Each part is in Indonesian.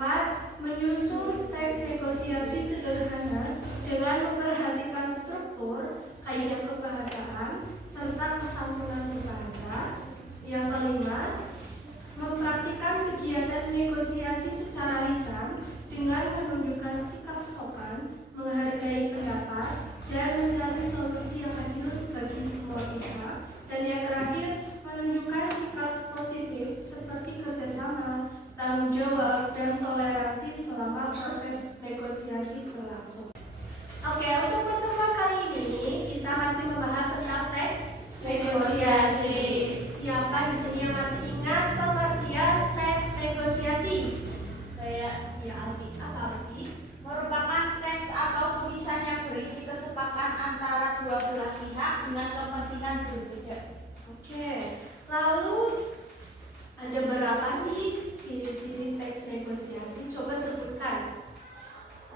keempat, menyusun teks negosiasi sederhana dengan memperhatikan struktur, kaidah kebahasaan, serta kesantunan berbahasa. Yang kelima, mempraktikkan kegiatan negosiasi secara lisan dengan menunjukkan sikap sopan, menghargai pendapat, dan mencari solusi yang adil bagi semua pihak. Dan yang terakhir, menunjukkan sikap positif seperti kerjasama, tanggung jawab, dan toleransi selama proses negosiasi berlangsung. Oke, untuk pertemuan kali ini kita masih membahas tentang teks negosiasi. Siapa di sini yang masih ingat pengertian teks negosiasi? Saya, ya Alfi. Apa Alfi? Merupakan teks atau tulisan yang berisi kesepakatan antara dua belah pihak dengan kepentingan berbeda. Oke, lalu ada berapa sih ciri-ciri teks negosiasi? Coba sebutkan.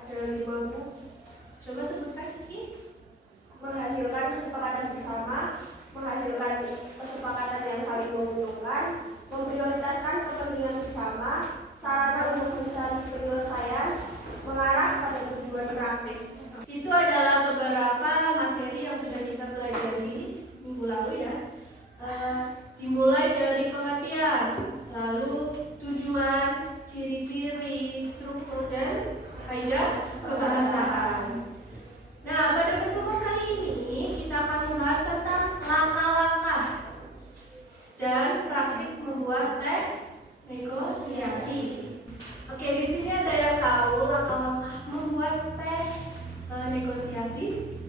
Ada 5 bu. Coba sebutkan ini. Menghasilkan kesepakatan bersama, menghasilkan kesepakatan yang saling menguntungkan, memprioritaskan kepentingan bersama, sarana untuk mencari penyelesaian, mengarah pada tujuan praktis. Itu adalah beberapa materi yang sudah kita pelajari minggu lalu ya. Dimulai dari pengertian, lalu tujuan, ciri-ciri, struktur, dan kaidah kebahasaan. Nah, pada pertemuan kali ini kita akan membahas tentang langkah-langkah dan praktik membuat teks negosiasi. Oke, di sini ada yang tahu langkah-langkah membuat teks negosiasi?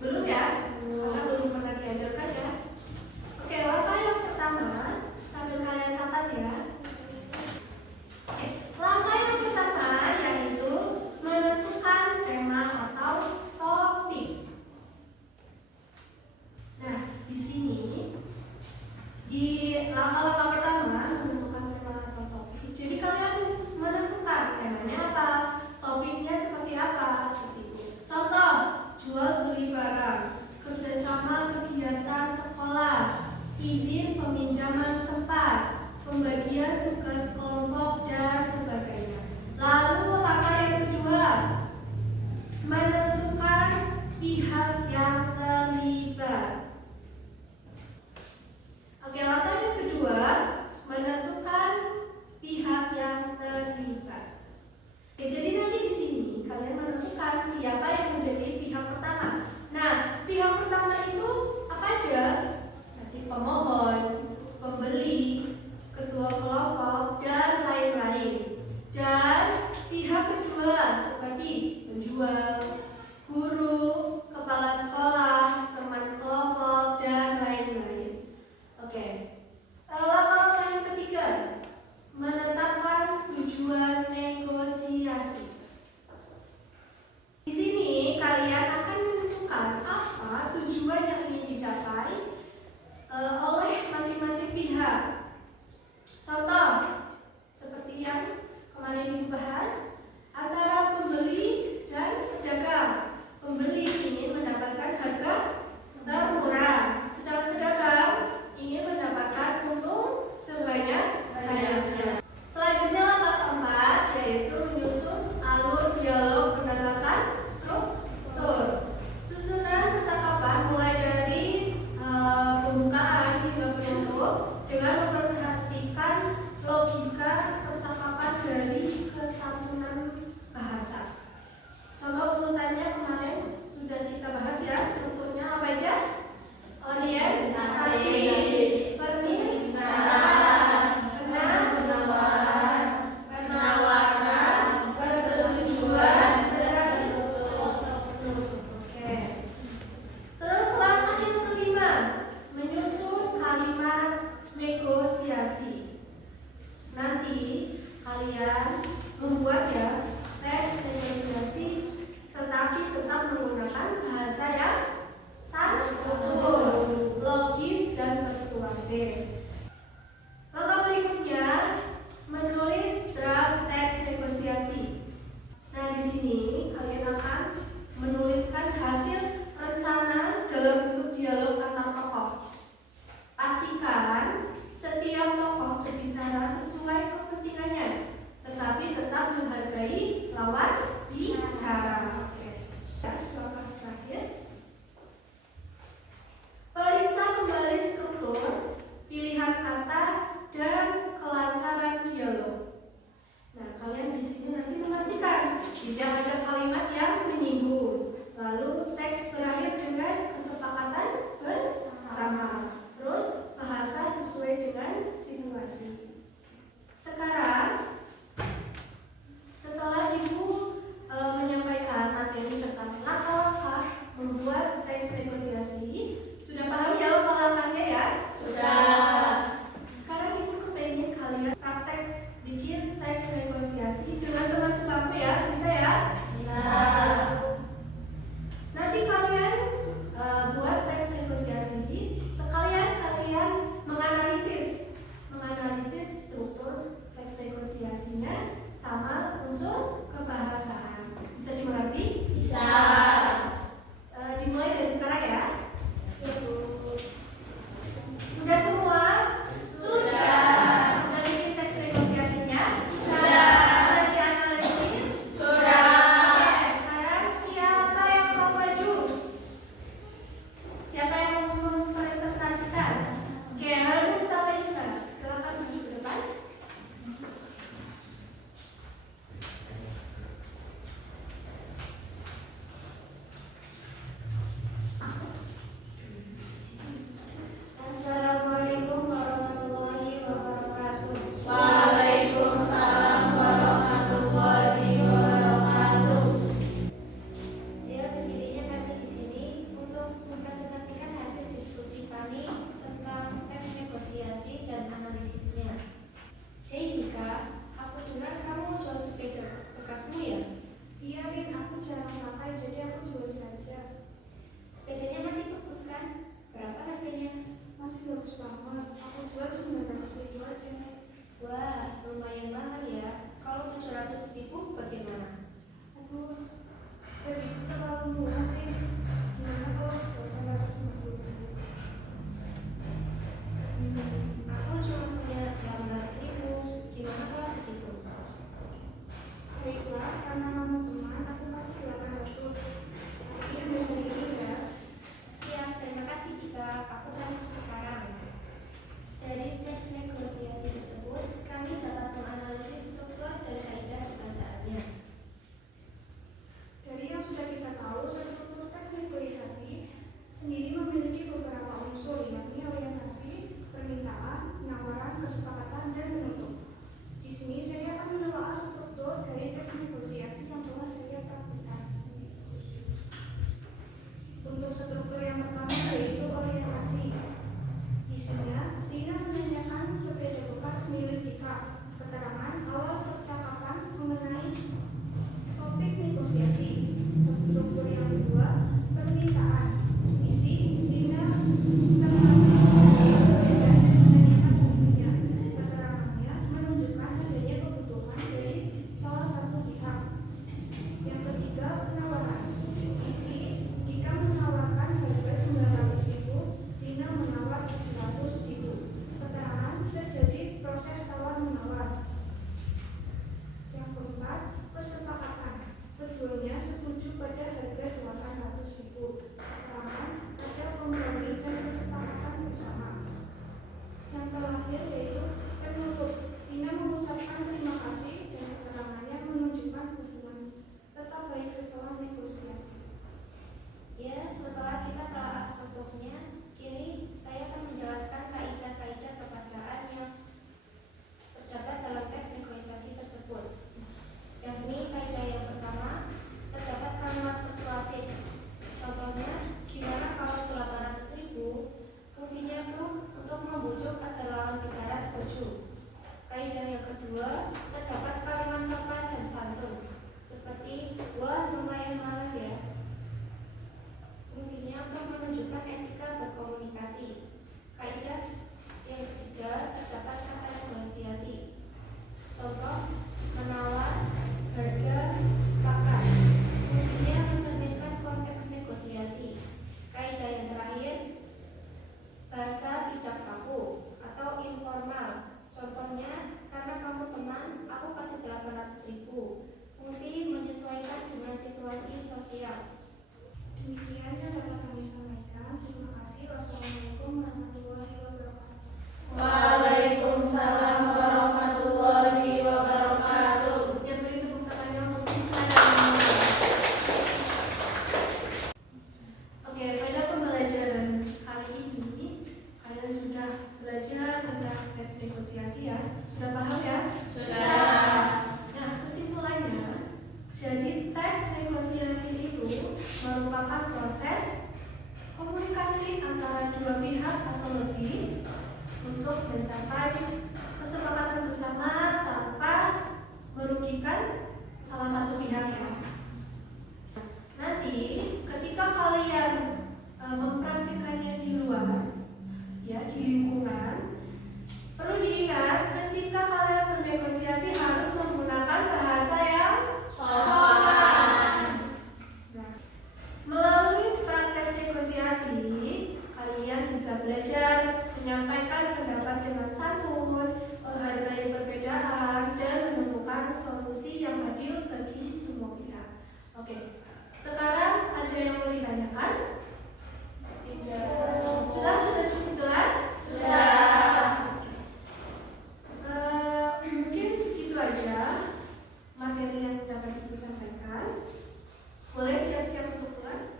Belum ya? Karena belum pernah diajarkan ya. Oke, langkah yang pertama sambil kalian catat ya. Oke, langkah yang pertama yaitu menentukan tema atau topik. Nah, di sini di langkah-langkah pertama menentukan tema atau topik. Jadi kalian menentukan temanya apa, topiknya seperti apa, seperti itu. Contoh, jual beli barang, kerjasama kegiatan sekolah, izin peminjaman tempat, pembagian tugas kelompok, dan sebagainya. Lalu langkah yang kedua, menentukan pihak yang terlibat. Oke, langkah yang kedua, menentukan pihak yang terlibat. Oke, jadi nanti di sini kalian menentukan siapa yang menjadi pihak pertama. Nah, pihak pertama itu apa aja? Nanti pemohon, pembeli, ketua kelompok, dan lain-lain. Dan pihak kedua seperti penjual, guru, kepala sekolah, teman kelompok, dan lain-lain. Oke. Langkah yang ketiga, menetapkan tujuan negosiasi. Di sini kalian akan menentukan apa tujuan yang ingin dicapai oleh masing-masing pihak. Contoh, seperti yang kemarin dibahas, antara pembeli dan pedagang. Pembeli ingin mendapatkan harga termurah, sedangkan pedagang ingin mendapatkan untung sebanyak-banyaknya. Selanjutnya langkah keempat yaitu menyusun alur dialog berdasarkan struktur. Susunan percakapan mulai dari pembukaan hingga penutup dengan memperhatikan logika percakapan dari kesantunan bahasa. Contoh urutannya kemarin sudah kita bahas ya, strukturnya apa aja? Orientasi, permintaan, penawaran, persetujuan, dan tutup. Oke. Terus langkah yang kelima, menyusun kalimat negosiasi. situasi. Sekarang, setelah Ibu menyampaikan materi tentang langkah-langkah membuat teks negosiasi, sudah paham ya langkah-langkahnya ya? Sudah. Sekarang Ibu kepengen kalian praktek bikin teks negosiasi dengan teman sebangku ya, bisa ya? Bisa. Nanti kalian buat teks negosiasi, sekalian kalian menganalisis struktur teks negosiasinya sama unsur kebahasaan. Bisa dimengerti? Bisa. Dimulai dari sekarang ya. Ya, Bu. Udah semua? Sudah. Udah bikin teks negosiasinya? Sudah. Sudah dianalisis? Sudah. Oke, sekarang siapa yang mau maju? Siapa yang mau mempresentasikan? Oke, Hanum sama Isra, silakan maju ke depan. Assalamualaikum warahmatullahi wabarakatuh. Waalaikumsalam warahmatullahi wabarakatuh. Ya, berdirinya kami di sini untuk mempresentasikan hasil diskusi kami tentang teks negosiasi dan analisisnya. Hei Dika, aku dengar kamu mau jual sepeda bekasmu ya? Iya, Rin, aku jarang pakai, jadi aku jual saja. Sepedanya masih bagus kan? Berapa harganya? Masih bagus banget, aku jual 900.000 aja. Wah, lumayan mahal ya. Kalau 700.000 bagaimana? Aduh, segitu terlalu murah, Rin. Gimana kalau 850.000? Aku cuma punya 800.000. Gimana kalau segitu? Baiklah, karena kamu teman, aku kasih 800. Tapi ambil hari ini ya. Siap, terima kasih Dika. Aku transfer sekarang. Dari teks negosiasi tersebut, kami dapat menganalisis struktur dan kaidah kebahasaannya. Dari yang sudah kita tahu, struktur teks negosiasi sendiri memiliki beberapa unsur, yakni orientasi, permintaan, penawaran, kesepakatan, dan penutup. Di sini saya akan menelaah struktur dari teks negosiasi yang telah saya praktikkan. Untuk struktur yang pertama yaitu orientasi. Isinya, Dina menanyakan sepeda bekas milik Dika. Keterangan awal percakapan mengenai topik negosiasi. Struktur yang kedua, permintaan. Isi, Dina menanyakan fungsinya. Keterangannya menunjukkan adanya kebutuhan dari salah satu pihak. Yang ketiga, penawaran. Isi, Dika menawarkan harga 900.000, Dina menawar 700.000. Keterangan terjadi proses tawar-menawar. Yang keempat, kesepakatan. Keduanya setuju pada harga 800.000. Keterangan ada kompromi dan kesepakatan bersama. Yang terakhir yaitu penutup. Dina mengucapkan terima kasih dan keterangannya menunjukkan hubungan tetap baik setelah negosiasi. Ya, setelah kita telah strukturnya, kini saya akan menjelaskan kaidah-kaidah kebahasaan yang terdapat dalam teks negosiasi tersebut. Yakni kaidah yang pertama, terdapat kalimat persuasif. Contohnya, gimana kalau 800.000 fungsinya itu untuk membujuk agar lawan bicara setuju. Kaidah yang kedua, terdapat kalimat sopan dan santun. Seperti, wah lumayan mahal ya. Fungsinya untuk menunjukkan etika berkomunikasi. Kaidah yang ketiga, terdapat kata negosiasi. Contoh, menawar, harga, sepakat. Fungsinya mencerminkan konteks negosiasi. Kaidah yang terakhir, bahasa tidak kaku atau informal. Contohnya, karena kamu teman, aku kasih 800.000. Fungsi menyesuaikan dengan situasi sosial. Demikian yang dapat kami sampaikan. Terima kasih. Wassalamualaikum warahmatullahi wabarakatuh. Waalaikumsalam warahmatullahi wabarakatuh. Yang beri tepuk tangannya untuk Isra dan Nurul. Oke, pada pembelajaran kali ini kalian sudah belajar tentang teks negosiasi ya. Sudah paham ya? Sudah. Nah, kesimpulannya, jadi teks negosiasi itu merupakan proses komunikasi antara dua pihak atau lebih untuk mencapai kesepakatan bersama tanpa merugikan salah satu pihak ya. Nanti ketika kalian mempraktikannya di luar, ya di lingkungan, perlu diingat ketika kalian bernegosiasi harus menggunakan bahasa yang sopan. Nah, melalui praktek negosiasi, kalian bisa belajar menyampaikan pendapat dengan santun, menghargai perbedaan, dan menemukan solusi yang adil bagi semua pihak. Oke, sekarang ada yang mau ditanyakan? Tidak. Sudah cukup jelas? Sudah. Mungkin segitu aja materi yang dapat Ibu sampaikan. Boleh siap-siap untuk pulang?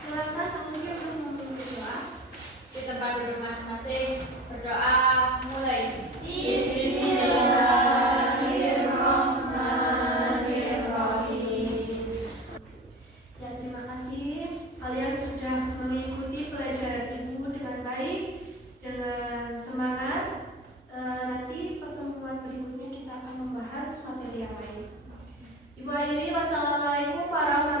Silakan mungkin untuk berdoa. Di tempat duduk masing-masing, berdoa mulai. Ya, terima kasih kalian sudah mengikuti pelajaran Ibu dengan baik, dengan semangat. Nanti pertemuan berikutnya kita akan membahas materi yang lain. Ibu akhiri, wassalamualaikum warahmatullahi wabarakatuh.